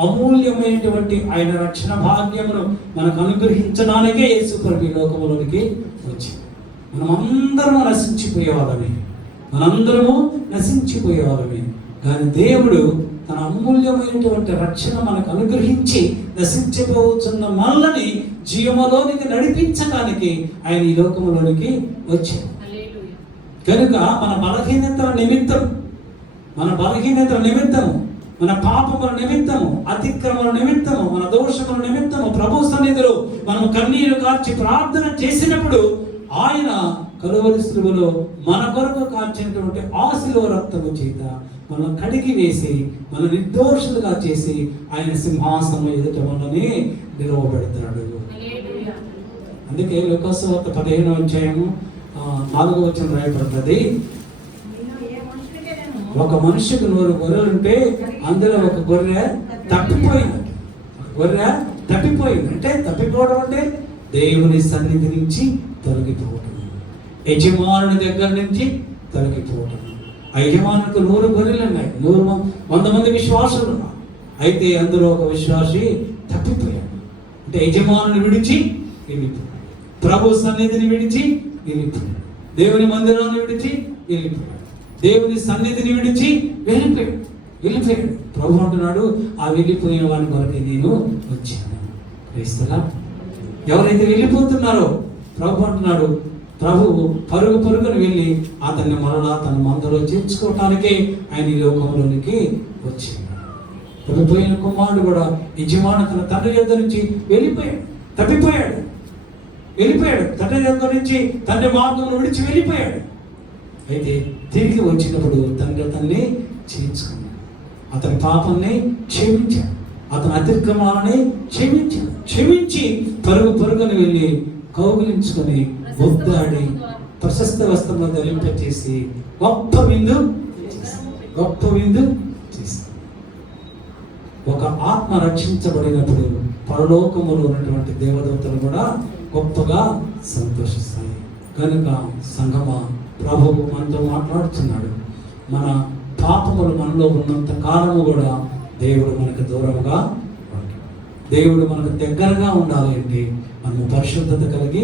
అమూల్యమైనటువంటి ఆయన రక్షణ భాగ్యమును మనకు అనుగ్రహించడానికే యేసు ప్రభు ఈ లోకంలోనికి వచ్చాడు. మనందరము నశించిపోయేవాళ్ళమే కానీ దేవుడు తన అమూల్యమైనటువంటి రక్షణ మనకు అనుగ్రహించి నశించిపోతున్న మనల్ని జీవములోనికి నడిపించడానికి ఆయన ఈ లోకంలోనికి వచ్చాడు. కనుక మన బలహీనతల నిమిత్తము, మన పాపముల నిమిత్తము, అతిక్రమల నిమిత్తము, మన దోషముల నిమిత్తము ప్రభు సన్నిధిలో మనం కన్నీరు కార్చి ప్రార్థన చేసినప్పుడు ఆయన కలువరి శిలువలో మన కొరకు కార్చినటువంటి ఆ శిలువ రక్తము చేత మనం కడిగి వేసి మన నిర్దోషులుగా చేసి ఆయన సింహాసనం ఎదుట మనల్ని నిలవబెడతాడు. అందుకే లోకాసువార్త 15వ అధ్యాయము 4వ వచనం రాయబడుతుంది, ఒక మనిషికి 100 గొర్రెలుంటే అందులో ఒక గొర్రె తప్పిపోయింది. అంటే తప్పిపోవడం అంటే దేవుని సన్నిధి నుంచి తొలగిపోవడం, యజమానుని దగ్గర నుంచి తొలగిపోవడం. ఆ యజమానులకు 100 గొర్రెలు ఉన్నాయి, 100 మంది విశ్వాసులు ఉన్నారు. అయితే అందులో ఒక విశ్వాసి తప్పిపోయాడు. అంటే యజమానుని విడిచి వెళ్ళిపోయాడు, ప్రభు సన్నిధిని విడిచి వెళ్ళిపోయాడు, దేవుని మందిరాన్ని విడిచి వెళ్ళిపోయాడు, దేవుని సన్నిధిని విడిచి వెళ్ళిపోయాడు. ప్రభు అంటున్నాడు, ఆ వెళ్ళిపోయిన వాని కొరకే నేను వచ్చాను. క్రైస్తలా ఎవరైతే వెళ్ళిపోతున్నారో ప్రభు అంటున్నాడు, ప్రభువు పరుగును వెళ్ళి అతన్ని మరలా తన మందలో చేర్చుకోవటానికే ఆయన ఈ లోకంలోనికి వచ్చాడు. తప్పిపోయిన కుమారుడు కూడా యజమాని తన తండ్రి యొద్ద నుంచి తప్పిపోయాడు. తండ్రి దగ్గర నుంచి తండ్రి మార్గంలో విడిచి వెళ్ళిపోయాడు. అయితే తిరిగి వచ్చినప్పుడు తండ్రి అతన్ని చేర్చుకున్నాడు. అతని పాపాన్ని క్షమించాడు. అతని అతిక్రమాలని క్షమించి పరుగుని వెళ్ళి కౌగిలించుకొని ముద్దాడి ప్రశస్త వస్త్రంలో ధరింపచేసి గొప్ప విందు చేసి ఒక ఆత్మ రక్షించబడినప్పుడు పరలోకములో ఉన్నటువంటి దేవదూతలు కూడా గొప్పగా సంతోషిస్తాయి. కనుక సంగమా, ప్రభువు మనతో మాట్లాడుతున్నాడు. మన పాపములు మనలో ఉన్నంత కాలము కూడా దేవుడు మనకు దూరంగా, దేవుడు మనకు దగ్గరగా ఉండాలి అంటే మనము పరిశుద్ధత కలిగి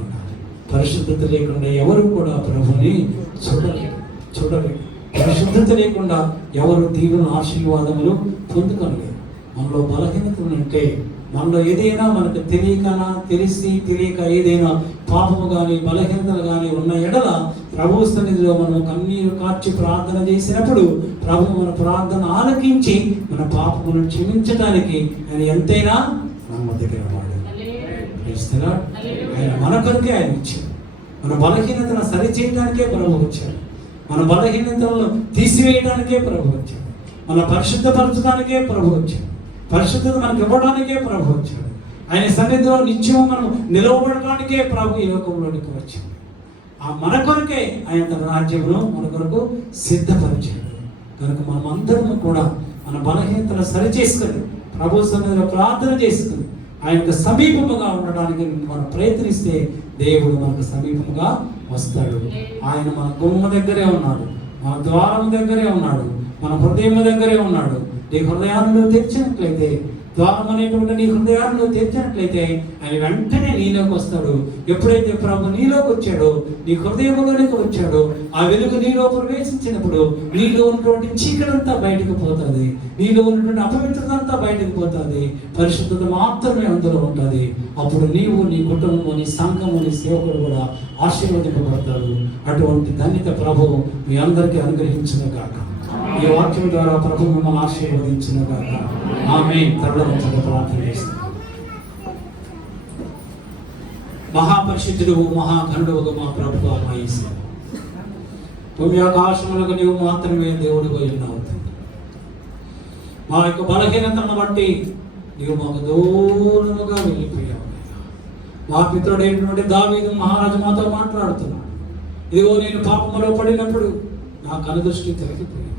ఉండాలి. పరిశుద్ధత లేకుండా ఎవరు కూడా ప్రభుని చూడలేరు. పరిశుద్ధత లేకుండా ఎవరు దీవుని ఆశీర్వాదములు పొందుకోలేరు. మనలో బలహీనతలు ఉంటే, మనలో ఏదైనా మనకు తెలియక ఏదైనా పాపము కానీ బలహీనతలు కానీ ఉన్న ఎడల ప్రభు సన్నిధిలో మనం కన్నీరు కార్చి ప్రార్థన చేసినప్పుడు ప్రభు మన ప్రార్థన ఆలకించి మన పాపములను క్షమించడానికి ఆయన ఎంతైనా నమ్మదగినవాడు. ఆయన మన కొరకే ఆయన ఇచ్చాడు. మన బలహీనతను సరిచేయడానికే ప్రభు వచ్చాడు. మన బలహీనతలను తీసివేయడానికే ప్రభు వచ్చాడు. మన పరిశుద్ధపరచడానికే ప్రభు వచ్చాడు. పరిశుద్ధత మనకు ఇవ్వడానికే ప్రభు వచ్చాడు. ఆయన సన్నిధిలో నిత్యం మనం నిలవబడడానికే ప్రభు ఈ లోకంలోనికి వచ్చాడు. ఆ మన కొరకే ఆయన తన రాజ్యమును మన కొరకు సిద్ధపరిచాడు. కనుక మనం అందరం కూడా మన బలహీనతను సరిచేసుకొని ప్రభు సన్నిధిలో ప్రార్థన చేసుకుని ఆయనకు సమీపముగా ఉండడానికి మనం ప్రయత్నిస్తే దేవుడు మనకు సమీపముగా వస్తాడు. ఆయన మన గుమ్మ దగ్గరే ఉన్నాడు, మన ద్వారం దగ్గరే ఉన్నాడు, మన హృదయం దగ్గరే ఉన్నాడు. నీ హృదయాన్ని తెరిచినట్లయితే, ద్వారం అనేటువంటి నీ హృదయాన్ని తెరిచినట్లయితే ఆయన వెంటనే నీలోకి వస్తాడు. ఎప్పుడైతే ప్రభు నీలోకి వచ్చాడో, నీ హృదయంలోనికి వచ్చాడో, ఆ వెలుగు నీలో ప్రవేశించినప్పుడు నీలో ఉన్నటువంటి చీకటంతా బయటకు పోతుంది, నీలో ఉన్నటువంటి అపవిత్రత అంతా బయటకు పోతుంది, పరిశుద్ధత మాత్రమే అందులో ఉంటుంది. అప్పుడు నీవు, నీ కుటుంబం, నీ సంఘము, నీ సేవకుడు కూడా ఆశీర్వదింపబడతాడు. అటువంటి ధన్యత ప్రభు మీ అందరికీ అనుగ్రహించును గాక. ఈ వాక్యం ద్వారా ప్రభు మిమ్మల్ని ఆశీర్వదించును గాక. ఆమేన్. తరలించగా ప్రార్థన చేస్తాం. మహాపరిశుద్ధుడు, మహాఘనుడు మా ప్రభువా, మా యేసయ్యా, భూమి ఆకాశములకు నీవు మాత్రమే దేవుడు ఉన్నావు. మా యొక్క బలహీనతను బట్టి నీవు మాకు దూరముగా వెళ్ళిపోయావు. మా పితరుడైనటువంటి దావీదు మహారాజు మాతో మాట్లాడుతున్నాడు. ఇదిగో నేను పాపములో పడినప్పుడు నా కనుదృష్టి తొలగిపోయింది,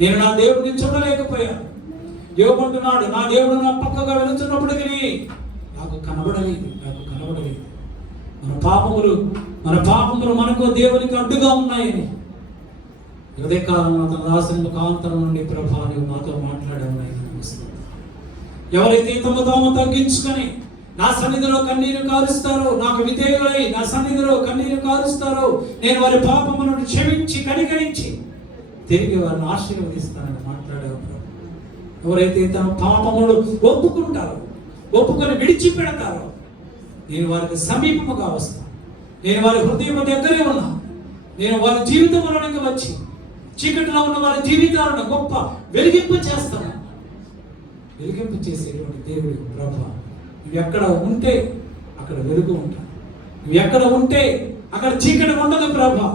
నేను నా దేవుడిని చూడలేకపోయాను. యోబంటున్నాడు, నా దేవుడు నా పక్కగా వెళుతున్నప్పటికీ నాకు కనబడలేదు. మన పాపములు మనకు దేవునికి అడ్డుగా ఉన్నాయని ఉదయ కాలంలో తన దాసుని కాంతరం నుండి ప్రభా నీవు మాతో మాట్లాడావు. ఎవరైతే తాము తగ్గించుకొని నా సన్నిధిలో కన్నీరు కారుస్తారో, నాకు విధేయులై నా సన్నిధిలో కన్నీరు కారుస్తారో, నేను వారి పాపములను క్షమించి కనికరించి తిరిగి వారిని ఆశీర్వదిస్తానని మాట్లాడావు. ఎవరైతే తమ పాపములు ఒప్పుకొని విడిచిపెడతారో నేను వారికి సమీపముగా వస్తాను. నేను వారి హృదయం దగ్గరే ఉన్నా. నేను వారి జీవితంలోనికి వచ్చి చీకటిలో ఉన్న వారి జీవితాలను గొప్ప వెలిగింపు చేస్తాను. వెలిగింపు చేసేటువంటి దేవుడు ప్రభా, నువ్వు ఎక్కడ ఉంటే అక్కడ వెలుగు ఉంటాను. నువ్వు ఎక్కడ ఉంటే అక్కడ చీకటి ఉండదు ప్రభా.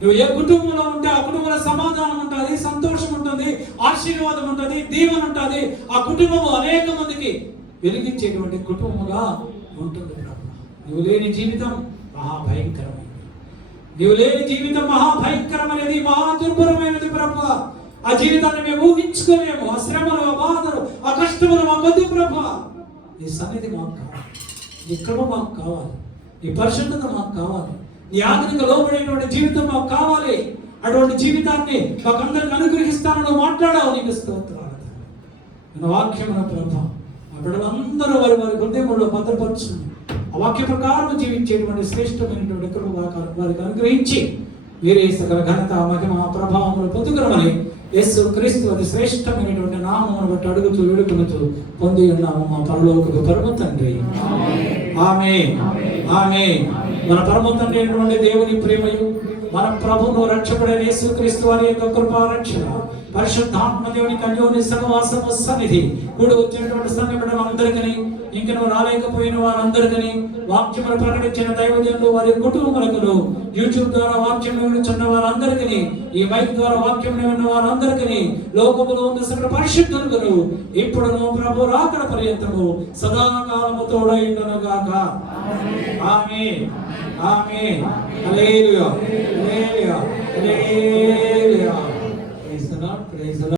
నువ్వు ఏ కుటుంబంలో ఉంటే ఆ కుటుంబంలో సమాధానం ఉంటుంది, సంతోషం ఉంటుంది, ఆశీర్వాదం ఉంటుంది, దీవెన ఉంటుంది. ఆ కుటుంబము అనేక మందికి వెలిగించేటువంటి కుటుంబంగా ఉంటుంది ప్రభా. నువ్వు లేని జీవితం మహాభయంకరమైనది. నువ్వు లేని జీవితం మహాభయంకరమైనది, మహా దుర్భరమైనది ప్రభా. ఆ జీవితాన్ని మేము ఊహించుకోలేము. ఆ శ్రమలు, ఆ బాధలు, ఆ కష్టములు మాకొద్దు ప్రభా. నీ సన్నిధి మాకు కావాలి, నీ కృప మాకు కావాలి, నీ పరిశుద్ధత మాకు కావాలి, నీ ఆజ్ఞకు లోబడేటువంటి జీవితం మాకు కావాలి. అటువంటి జీవితాన్ని మాకందరికి అనుగ్రహిస్తానని మాట్లాడావు. నీకు స్తోత్రాలు. మన వాక్యమున ప్రభా, ఆ బిడ్డలందరూ వారి హృదయంలో భద్రపరుచుకుని ఆ వాక్య ప్రకారం జీవించేటువంటి శ్రేష్టమైనటువంటి కృప వారికి అనుగ్రహించి వీరే సకల ఘనత, మహిమ, ప్రభావములు పొందుకురమని యేసు క్రీస్తు అతి శ్రేష్టమైనటువంటి నామమును బట్టి అడుగుతూ వేడుకొనుతూ పొంది ఉన్నాము మా పరలోకపు పరమ తండ్రి. ఆమేన్. ఆమేన్. మన పరమ తండ్రి అయినటువంటి దేవుని ప్రేమయు, మన ప్రభువును రక్షకుడైన యేసు క్రీస్తు వారి యొక్క కృపా రక్షణ, పరిశుద్ధాత్మ దేవునికి అన్యోన్య సహవాసము సన్నిధి కూడి వచ్చినటువంటి సంఘ బిడ్డలందరికీ, ఇంక నువ్వు రాలేకపోయిన వారందరికీ, వాక్యములు ప్రకటించిన దైవజనులు వారి కుటుంబములకు, యూట్యూబ్ ద్వారా వాక్యం వినుచున్న వారందరికీ, ఈ మైక్ ద్వారా వాక్యం విన్న వారందరికీ, లోకములో ఉన్న సకల పరిశుద్ధులకు ఇప్పుడును ప్రభు రాకడ పర్యంతము సదాకాలము తోడైండును గాక. Amen. Amen. Hallelujah. Hallelujah. Hallelujah. Praise the Lord. Praise the lord.